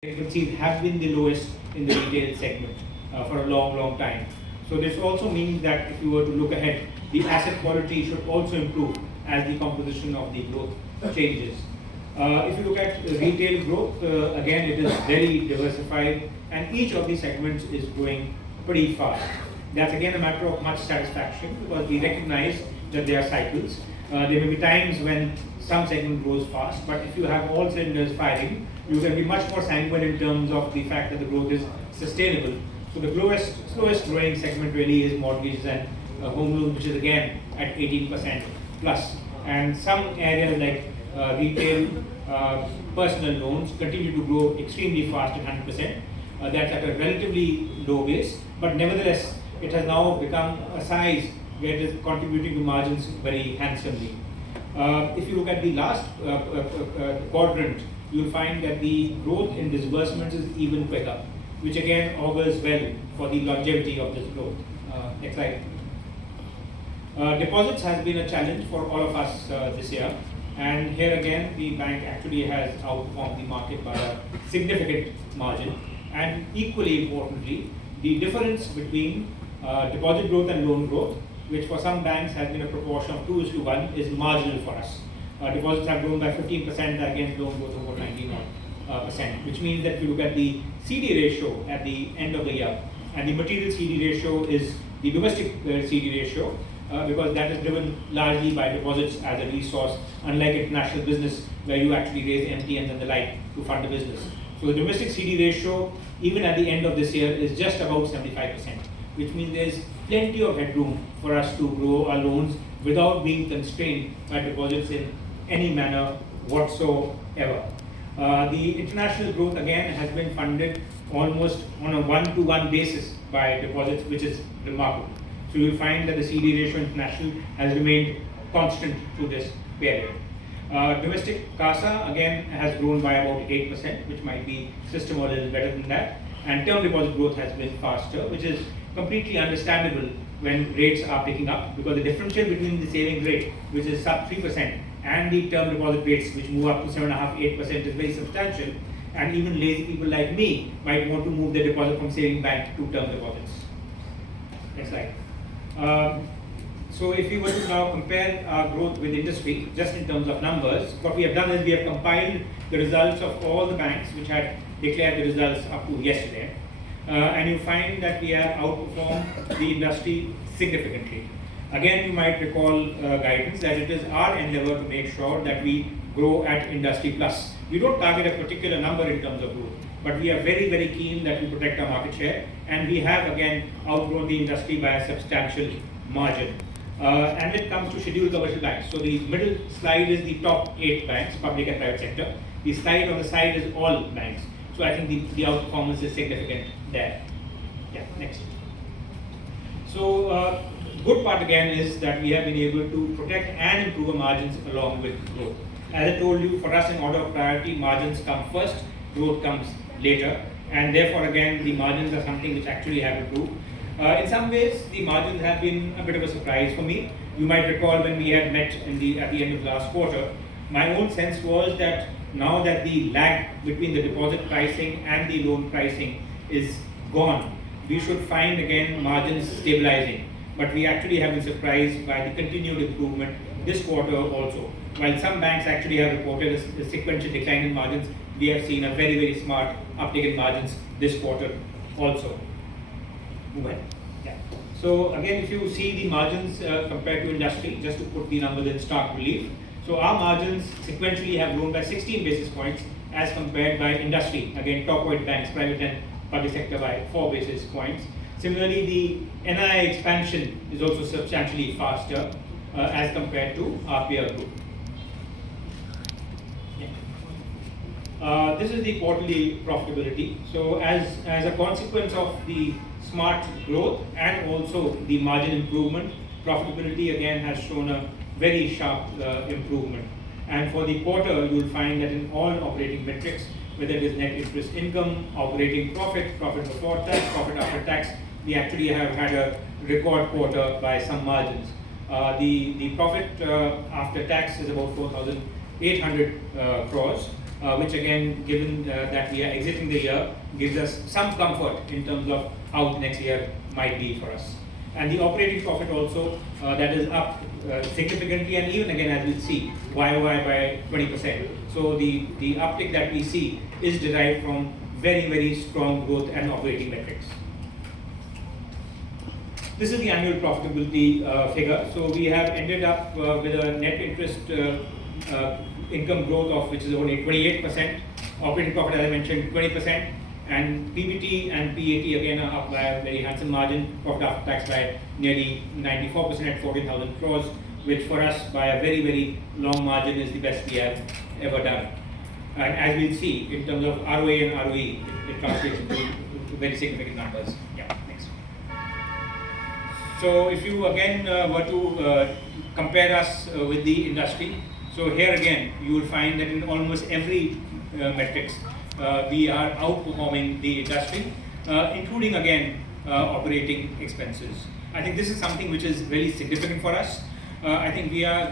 delinquencies have been the lowest in the retail segment for a long time. So this also means that if you were to look ahead, the asset quality should also improve as the composition of the growth changes. If you look at retail growth, again it is very diversified and each of these segments is growing pretty fast. That's again a matter of much satisfaction because we recognize that there are cycles. There may be times when some segment grows fast, but if you have all cylinders firing, you can be much more sanguine in terms of the fact that the growth is sustainable. So the slowest growing segment really is mortgages and home loans, which is again at 18% plus. And some areas like retail, personal loans continue to grow extremely fast at 100%. That's at a relatively low base, but nevertheless, it has now become a size where it is contributing to margins very handsomely. If you look at the last quadrant, you'll find that the growth in disbursements is even quicker, which again augurs well for the longevity of this growth. Next slide. Deposits has been a challenge for all of us this year, and here again the bank actually has outperformed the market by a significant margin. And equally importantly, the difference between deposit growth and loan growth, which for some banks has been a proportion of 2:1, is marginal for us. Deposits have grown by 15% against loan growth of about 19%, which means that if you look at the CD ratio at the end of the year, and the material CD ratio is the domestic CD ratio, because that is driven largely by deposits as a resource, unlike international business where you actually raise MTNs and the like to fund the business. So the domestic CD ratio, even at the end of this year, is just about 75%, which means there is plenty of headroom for us to grow our loans without being constrained by deposits in any manner whatsoever. The international growth again has been funded almost on a one-to-one basis by deposits, which is remarkable. So you'll find that the CD ratio international has remained constant through this period. Domestic CASA again has grown by about 8%, which might be system or a little better than that. And term deposit growth has been faster, which is completely understandable when rates are picking up, because the differential between the savings rate, which is sub 3%, and the term deposit rates, which move up to 7.5–8%, is very substantial. And even lazy people like me might want to move their deposit from saving bank to term deposits. Next slide. So if we were to now compare our growth with industry, just in terms of numbers, what we have done is we have compiled the results of all the banks which had declared the results up to yesterday. And you find that we have outperformed the industry significantly. Again, you might recall guidance that it is our endeavor to make sure that we grow at industry plus. We don't target a particular number in terms of growth, but we are very keen that we protect our market share, and we have again outgrown the industry by a substantial margin. And it comes to scheduled commercial banks. So the middle slide is the top 8 banks, public and private sector. The slide on the side is all banks. So I think the outperformance is significant there. Yeah, next. So good part again is that we have been able to protect and improve our margins along with growth. As I told you, for us in order of priority, margins come first, growth comes later, and therefore again the margins are something which actually have improved. In some ways, the margins have been a bit of a surprise for me. You might recall when we had met at the end of last quarter, my own sense was that now that the lag between the deposit pricing and the loan pricing is gone, we should find again margins stabilizing. But we actually have been surprised by the continued improvement this quarter also. While some banks actually have reported a sequential decline in margins, we have seen a very smart uptick in margins this quarter also. Move ahead. Yeah. So again, if you see the margins compared to industry, just to put the numbers in stark relief. So our margins sequentially have grown by 16 basis points as compared by industry. Again, top 8 banks, private and public sector, by 4 basis points. Similarly, the NII expansion is also substantially faster as compared to our peer group. Yeah. This is the quarterly profitability. So as a consequence of the smart growth and also the margin improvement, profitability again has shown a very sharp improvement. And for the quarter, you will find that in all operating metrics, whether it is net interest income, operating profit, profit before tax, profit after tax, we actually have had a record quarter by some margins. The profit after tax is about 4,800 crores, which again, given that we are exiting the year, gives us some comfort in terms of how the next year might be for us. And the operating profit also, that is up significantly, and even again, as we'll see, YOY by 20%. So the uptick that we see is derived from very, very strong growth and operating metrics. This is the annual profitability figure. So we have ended up with a net interest income growth of which is only 28%, operating profit, as I mentioned, 20%, and PBT and PAT again are up by a very handsome margin, profit after tax by nearly 94% at 14,000 crores, which for us by a very, very long margin is the best we have ever done. And as we'll see, in terms of ROA and ROE, it translates into very significant numbers. Yeah, next. So if you again were to compare us with the industry, so here again, you will find that in almost every metrics, we are outperforming the industry, including again operating expenses. I think this is something which is really significant for us. I think we are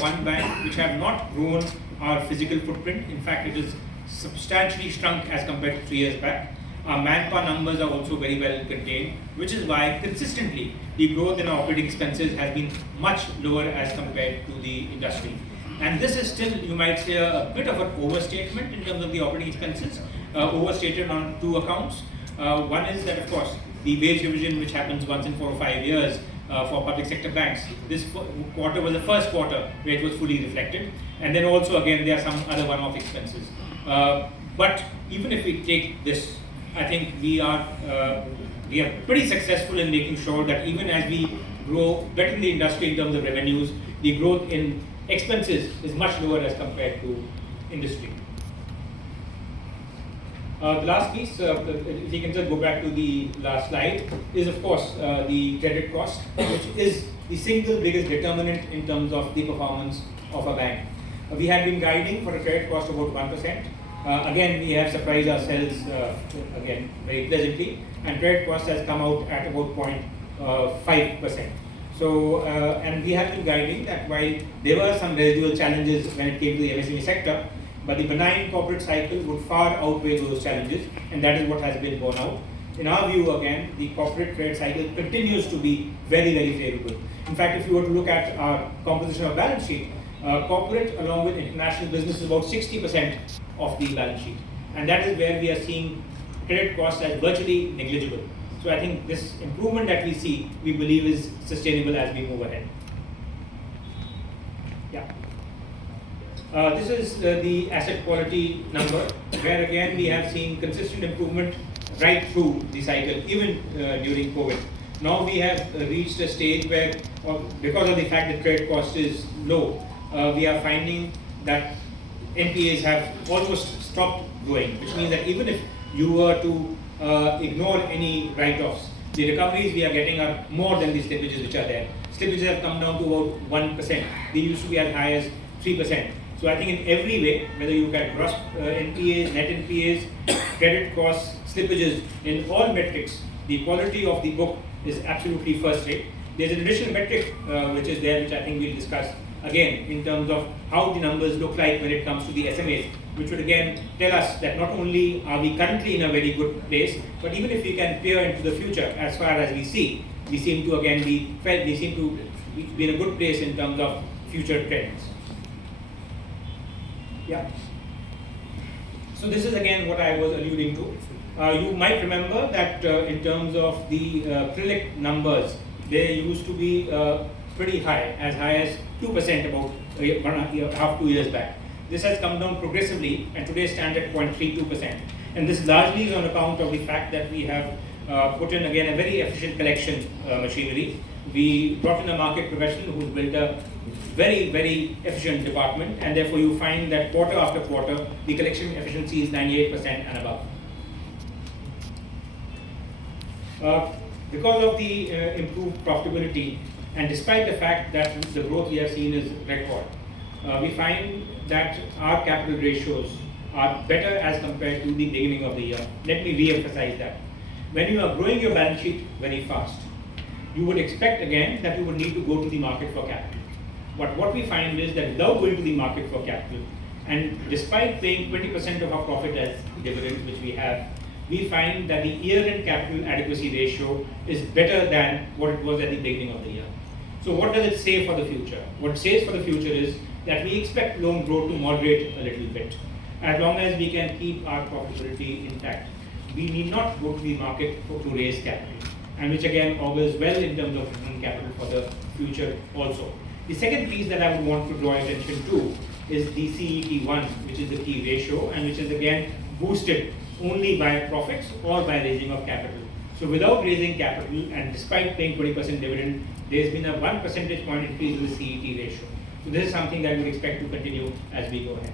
one bank which have not grown our physical footprint. In fact, it is substantially shrunk as compared to 3 years back. Our manpower numbers are also very well contained, which is why consistently the growth in our operating expenses has been much lower as compared to the industry. And this is still, you might say, a bit of an overstatement in terms of the operating expenses, overstated on 2 accounts. One is that, of course, the wage revision, which happens once in 4 or 5 years for public sector banks. This quarter was the first quarter where it was fully reflected. And then also, again, there are some other one-off expenses. But even if we take this, I think we are pretty successful in making sure that even as we grow better in the industry in terms of revenues, the growth in expenses is much lower as compared to industry. The last piece, if you can just go back to the last slide, is of course the credit cost, which is the single biggest determinant in terms of the performance of a bank. We had been guiding for a credit cost of about 1%. Again, we have surprised ourselves again very pleasantly, and credit cost has come out at about 0.5%. So, and we have been guiding that while there were some residual challenges when it came to the MSME sector, but the benign corporate cycle would far outweigh those challenges, and that is what has been borne out. In our view, again, the corporate credit cycle continues to be very, very favorable. In fact, if you were to look at our composition of balance sheet, corporate along with international business is about 60% of the balance sheet, and that is where we are seeing credit costs as virtually negligible. So I think this improvement that we see, we believe is sustainable as we move ahead. Yeah. This is the asset quality number, where again we have seen consistent improvement right through the cycle, even during COVID. Now we have reached a stage where, because of the fact that credit cost is low, we are finding that NPAs have almost stopped growing, which means that even if you were to ignore any write-offs, the recoveries we are getting are more than the slippages which are there. Slippages have come down to about 1%. They used to be as high as 3%. So I think in every way, whether you look at gross NPAs, net NPAs, credit costs, slippages, in all metrics, the quality of the book is absolutely first rate. There's an additional metric which is there, which I think we'll discuss again in terms of how the numbers look like when it comes to the SMAs, which would again tell us that not only are we currently in a very good place, but even if we can peer into the future as far as we see, we seem to again be in a good place in terms of future trends. Yeah. So this is again what I was alluding to. You might remember that in terms of the PRILIC numbers, they used to be pretty high as 2% about 1.5 to 2 years back. This has come down progressively and today stands at 0.32%. And this largely is on account of the fact that we have put in again a very efficient collection machinery. We brought in a market professional who's built a very, very efficient department, and therefore you find that quarter after quarter the collection efficiency is 98% and above. Because of the improved profitability, and despite the fact that the growth we have seen is record, we find that our capital ratios are better as compared to the beginning of the year. Let me re-emphasize that. When you are growing your balance sheet very fast, you would expect again that you would need to go to the market for capital. But what we find is that without going to the market for capital, And despite paying 20% of our profit as dividends, which we have, we find that the year-end capital adequacy ratio is better than what it was at the beginning of the year. So what does it say for the future? What it says for the future is that we expect loan growth to moderate a little bit. As long as we can keep our profitability intact, we need not go to the market to raise capital, and which again augurs well in terms of return capital for the future also. The second piece that I would want to draw attention to is the CET1, which is the key ratio, and which is again boosted only by profits or by raising of capital. So without raising capital and despite paying 20% dividend, there's been a 1 percentage point increase in the CET ratio. So this is something that we expect to continue as we go ahead.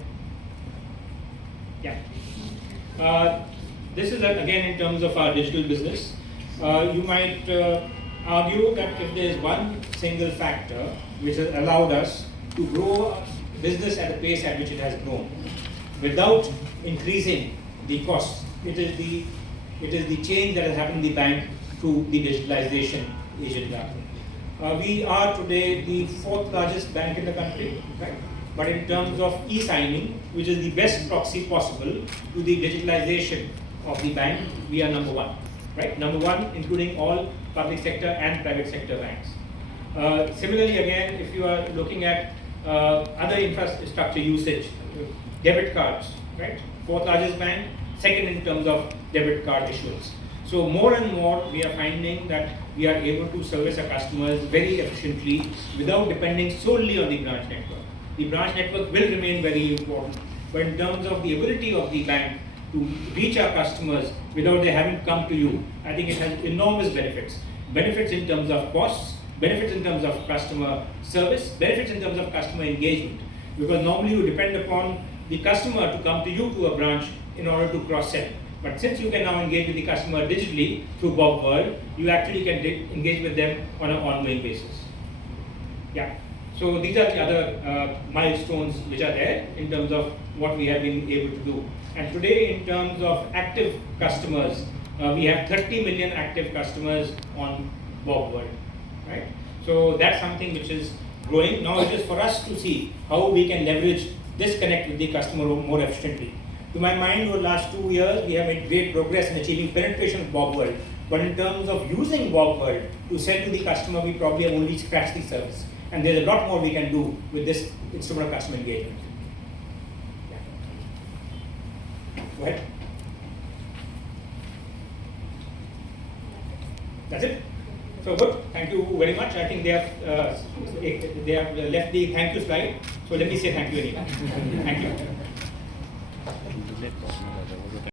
Yeah. This is again in terms of our digital business. You might argue that if there is one single factor which has allowed us to grow business at a pace at which it has grown without increasing the costs, it is the change that has happened in the bank through the digitalization agenda. We are today the 4th largest bank in the country, right? But in terms of e-signing, which is the best proxy possible to the digitalization of the bank, we are number 1, right? Number 1, including all public sector and private sector banks. Similarly, again, if you are looking at other infrastructure usage, debit cards, right? 4th largest bank, 2nd in terms of debit card issuance. So more and more we are finding that we are able to service our customers very efficiently without depending solely on the branch network. The branch network will remain very important, but in terms of the ability of the bank to reach our customers without they having to come to you, I think it has enormous benefits. Benefits in terms of costs, benefits in terms of customer service, benefits in terms of customer engagement. Because normally you depend upon the customer to come to you to a branch in order to cross-sell. But since you can now engage with the customer digitally through BoB World, you actually can engage with them on an ongoing basis. Yeah. So these are the other milestones which are there in terms of what we have been able to do. And today, in terms of active customers, we have 30 million active customers on BoB World, right? So that's something which is growing. Now it is for us to see how we can leverage this connect with the customer more efficiently. To my mind, over the last 2 years, we have made great progress in achieving penetration of BoB World. But in terms of using BoB World to sell to the customer, we probably have only scratched the surface. And there's a lot more we can do with this instrument of customer engagement. Yeah. Go ahead. That's it. So good. Thank you very much. I think they have left the thank you slide. So let me say thank you anyway. Thank you.